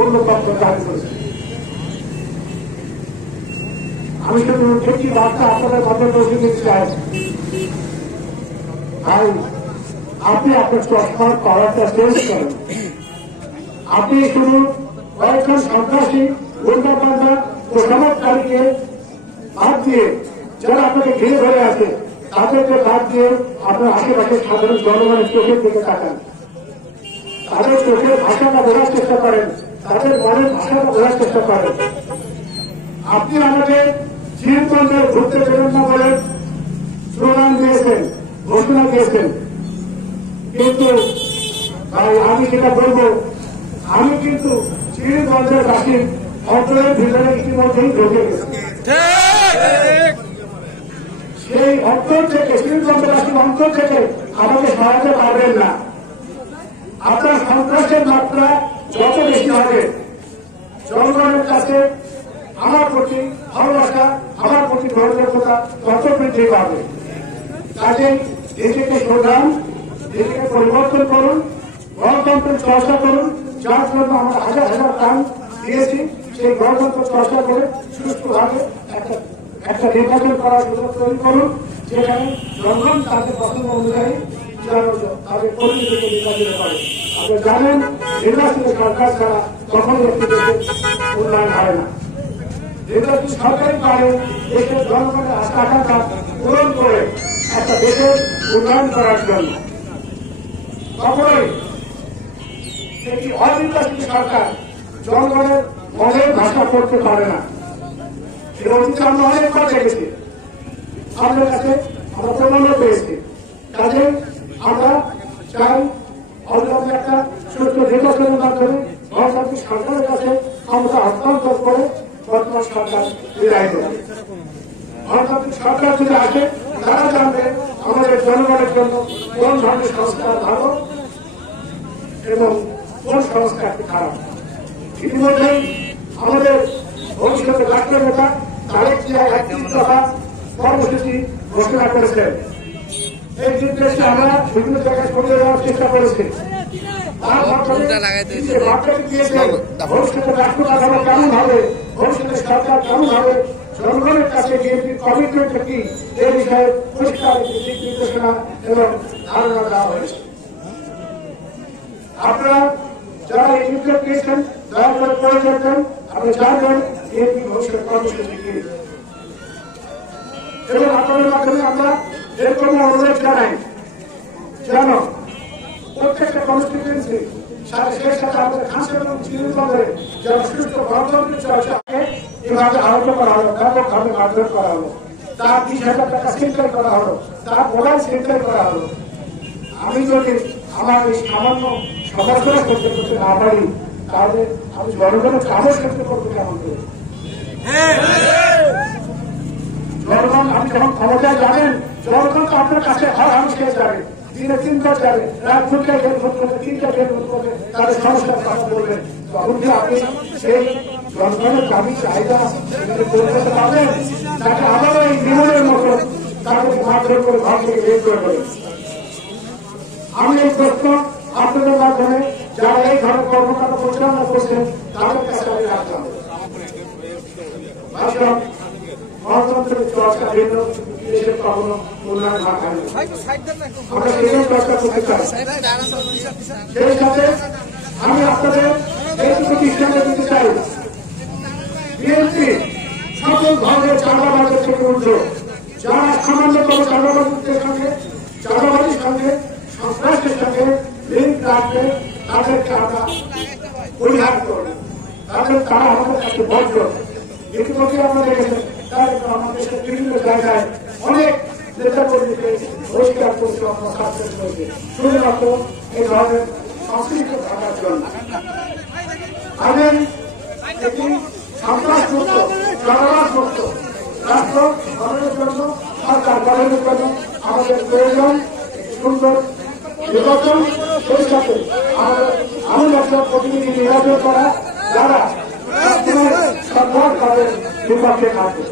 পূর্ণতত্ত্ব দাবি করেছে। আমি শুধু একটি বার্তা আপনাদের মধ্যে পৌঁছে দিতে চাই, ভাই আপনি আপনার চশমার পাওয়ারটা চেঞ্জ করেন। আপনি শুধু কয়েকজন সন্ত্রাসী গুন্ডাপান্ডা প্রশাসনকারীকে বাদ দিয়ে যারা আপনাকে ঘিরে ধরে আছে তাদেরকে বাদ দিয়ে আপনার আশেপাশে সাধারণ জনগণের চোখের দিকে তাকান, তাদের চোখের ভাষাটা বোঝার চেষ্টা করেন, তাদের মনের ভাষাটা বোঝার চেষ্টা করেন। আপনি আমাকে চিরতন্ত্রে ঘুরতে দেবেন না বলে স্লোগান দিয়েছেন, ঘোষণা দিয়েছেন, কিন্তু ভাই আমি যেটা বলবো, আমি কিন্তু চিরতন্ত্রের বাসীর অন্তরের ভিতরে ইতিমধ্যেই ঢুকে গেছি। সেই অন্তর থেকে চিরতন্ত্রবাসীর অন্তর থেকে আমাকে সরাতে পারবেন না। আপনার সন্ত্রাসের মাত্রা যত বেশি হবে, জনগণের কাছে আমার প্রতি ভালোবাসা, আমার প্রতি গ্রহণযোগ্যতা তত বৃদ্ধি পাবে। কাজেই নিজেকে শোধান, নিজেকে পরিবর্তন করুন, গণতন্ত্রের চর্চা করুন, যার জন্য আমরা হাজার হাজার প্রাণ দিয়েছি। সেই গণতন্ত্র চর্চা করে সুষ্ঠুভাবে একটা নির্বাচন করার সুযোগ তৈরি করুন, যেখানে জনগণ তাদের পছন্দ অনুযায়ী তাদের কর্মীদেরকে নির্বাচিত করে। আপনি জানেন নির্বাচিত সরকার ছাড়া কখনো একটি দেশের উন্নয়ন হয় না। নির্বাচিত সরকারই পারে দেশের জনগণের আকাঙ্ক্ষা পূরণ করে একটা দেশের উন্নয়ন করার জন্য। কখনোই একটি অনির্বাচিত সরকার জনগণের মনের ভাষা করতে পারে না। এটা অতীতে আমরা অনেকবার দেখেছি, আমাদের কাছে আমরা প্রমাণও পেয়েছি। কাজে আমরা চাই অবিলম্বে একটা সুস্থ নির্বাচনের মাধ্যমে গণতান্ত্রিক সরকারের কাছে ক্ষমতা হস্তান্তর করে বর্তমান সরকার বিদায় দেবে। গণতান্ত্রিক সরকার যদি আসে তারা জানবে আমাদের জনগণের জন্য কোন ধরনের সংস্কার ভালো এবং কোন সংস্কারটি খারাপ। ইতিমধ্যেই আমাদের ভবিষ্যতে রাষ্ট্রের নেতা তারেক জিয়া ৩১ দফা কর্মসূচি ঘোষণা করেছেন। এই নির্দেশে আমরা বিভিন্ন জায়গায় ছড়িয়ে দেওয়ার চেষ্টা করেছি। ভবিষ্যতে রাষ্ট্র কাঠামো কেমন হবে, ভবিষ্যতে সরকার কেমন হবে, জনগণের কাছে বিএনপির কমিটমেন্ট কি, এ বিষয়ে পরিষ্কার দিক নির্দেশনা এবং ধারণা দেওয়া হয়েছে। আপনারা যারা এই নির্দেশ পেয়েছেন দয়া করে পড়ে যাচ্ছেন, আপনি জানবেন বিএনপি ভবিষ্যৎ কর্মসূচি কি। এবং আপনাদের মাধ্যমে আমরা এরকম অনুরোধ জানাই যেন প্রত্যেকটা কনস্টিটুয়েন্সি সেই সাথে আমাদের খাসা এবং চিরতন্ত্রে যেন সুস্থ গণতন্ত্রের চর্চাকে এভাবে আহত করা হলো, ব্যাপকভাবে মারধর করা হলো, তার ২০,০০০ টাকা সেন্টার করা হলো, তার মোবাইল সেন্টার করা হলো। আমি যদি আমার এই সামান্য সমালোচনা করতে করতে না পারি, তাহলে আমি জনগণের কাজও করতে করতে কেমন করি? জনগণ আপনি যখন ক্ষমতায় যাবেন, জনগণ তো আপনার কাছে হর হামেশ যাবে, দিনে ৩বার যাবে, রাত ২টায় টেলিফোন করবে, ৩টায় টেলিফোন করবে, তাদের সমস্যার কথা বলবেন। তখন কি আপনি সেই জনগণের দাবি চাহিদা করতে পারবেন? তাকে আবারও এই বিমানের মতো তাদের মারধর করে ঘর থেকে বের করে দেবেন। আমি এই প্রশ্ন আপনাদের মাধ্যমে যারা এই ধরনের কর্মকাণ্ড পরিচালনা করছেন তাদের কাছে আমি রাখলাম। গণতন্ত্রের চর্চা ভিন্ন, দেশের কখনো উন্নয়ন হয় না। আমরা সেই চর্চা করতে চাই। সেই সাথে আমি আপনাদের এইটুকু দৃষ্টান্ত দিতে চাই, বিএনপি সকল ধরনের চাঁদাবাজের থেকে উঠল। যারা সামান্যতম চাঁদাবাজির সঙ্গে সন্ত্রাসের সঙ্গে লিঙ্ক রাখবে তাদেরকে আমরা পরিহার করব, তারা আমাদের কাছে বদ্ধ। ইতিমধ্যে আমরা দেখেছেন আমাদের বিভিন্ন জায়গায় অনেক নেতা কর্মীকে বহিষ্কার করছে, শুধুমাত্র এই ধরনের সংস্কৃতি থাকার জন্য। আগে একটি সন্ত্রাস মুক্ত, চাঁদাবাজ মুক্ত রাষ্ট্র গঠনের জন্য, সরকার গঠনের জন্য আমাদের প্রয়োজন সুন্দর নির্বাচন। সেই সাথে আমাদের আরো একজন প্রতিনিধি নির্বাচন করা যারা সরকার তাদের বিপক্ষে থাকবে।